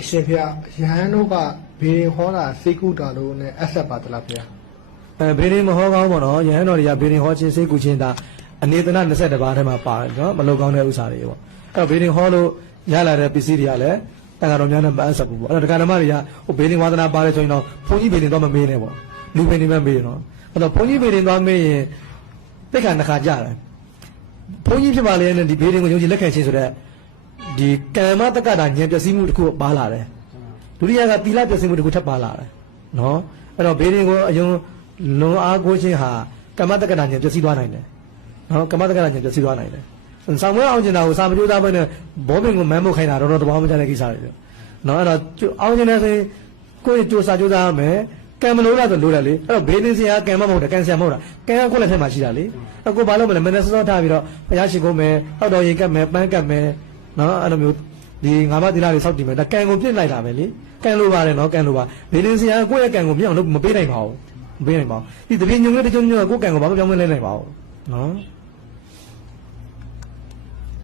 အရှင်ဖေရဟန်တို့ကဘေးဟောတာစိတ်ကူတာလို့နဲ့အဆက်ပါတလားဖေရဘေးရင်မဟောကောင်းပေါ့နော်ယဟန်တော်တွေကဘေးရင်ဟောခြင်းစိတ်ကူခြင်းဒါအနေသနာ20ပါးထဲမှာပါတယ်နော်မလုံကောင်းတဲ့ဥစ္စာတွေပေါ့အဲ့တော့ဘေးရင်ဟောလို့ရလာတဲ့ပစ္စည်းတွေကလည်းတန်ခါတော်များနဲ့မအပ်ဆက်ဘူးပေါ့အဲ့တော့ဒကာဓမ္မတွေကဟိုဘေးရင်ဝါသနာပါတယ်ဆိုရင်တော့ဘုန်းကြီးဘေးရင်တော့မမေးနဲ့ပေါ့လူဘေးရင်ပဲမေးနော်အဲ့တော့ဘုန်းကြီးဘေးရင်တော့မေးရင်တိတ်ခါတစ်ခါကြတယ်ဘုန်းကြီးဖြစ်ပါလေနဲ့ဒီဘေးရင်ကိုယုံကြည်လက်ခံခြင်းဆိုတဲ့ဒီကမ္မတက္ကတာဉာဏ်ပျက်စီးမှုတစ်ခုပါလာတယ်ဒုတိယကသီလပျက်စီးမှုတစ်ခုထပ်ပါလာတယ်နော်အဲ့တော့ဘေးရင်ကိုအယုံလွန်အားကိုခြင်းဟာကမ္မတက္ကတာဉာဏ်ပျက်စီးသွားနိုင်တယ်နော်ကမ္မတက္ကတာဉာဏ်ပျက်စီးသွားနိုင်တယ်ဆောင်မွေးအောင်ကျင်တာကိုစာမကြိုးစားဘဲနဲ့ဘောပင်ကိုမမ်းမခိုင်းတာတော့တဘာမှမကြတဲ့ကိစ္စတွေနော်အဲ့တော့အောင်ကျင်တဲ့ဆိုရင်ကိုယ်ကြိုးစားရမယ်ကံမလို့လားဆိုလို့တယ်လေအဲ့တော့ဘေးရင်စရာကံမမဟုတ်တယ်ကံဆရာမဟုတ်တာကံကကိုယ့်လက်ထဲမှာရှိတာလေအဲ့ကိုဘာလို့မလဲမနေ့စောထားပြီးတော့ဘုရားရှိခိုးမယ်ဟောက်တော်ရင်ကတ်မယ်ပန်းကတ်မယ်နော်အဲ့လိုမျိုးဒီငါးပါးသီလတွေစောင့်တည်မယ်ဒါကံကိုပြစ်လိုက်တာပဲလေကံလိုပါတယ်နော်ကံလိုပါဘေးရင်စရာကိုယ့်ရဲ့ကံကိုမြင်အောင်လုပ်မပေးနိုင်ပါဘူးမပေးနိုင်ပါဘူးဒီတပည့်ညုံလေးတချို့ညုံကကိုယ့်ကံကိုဘာမှပြောင်းမလဲနိုင်ပါဘူးနော်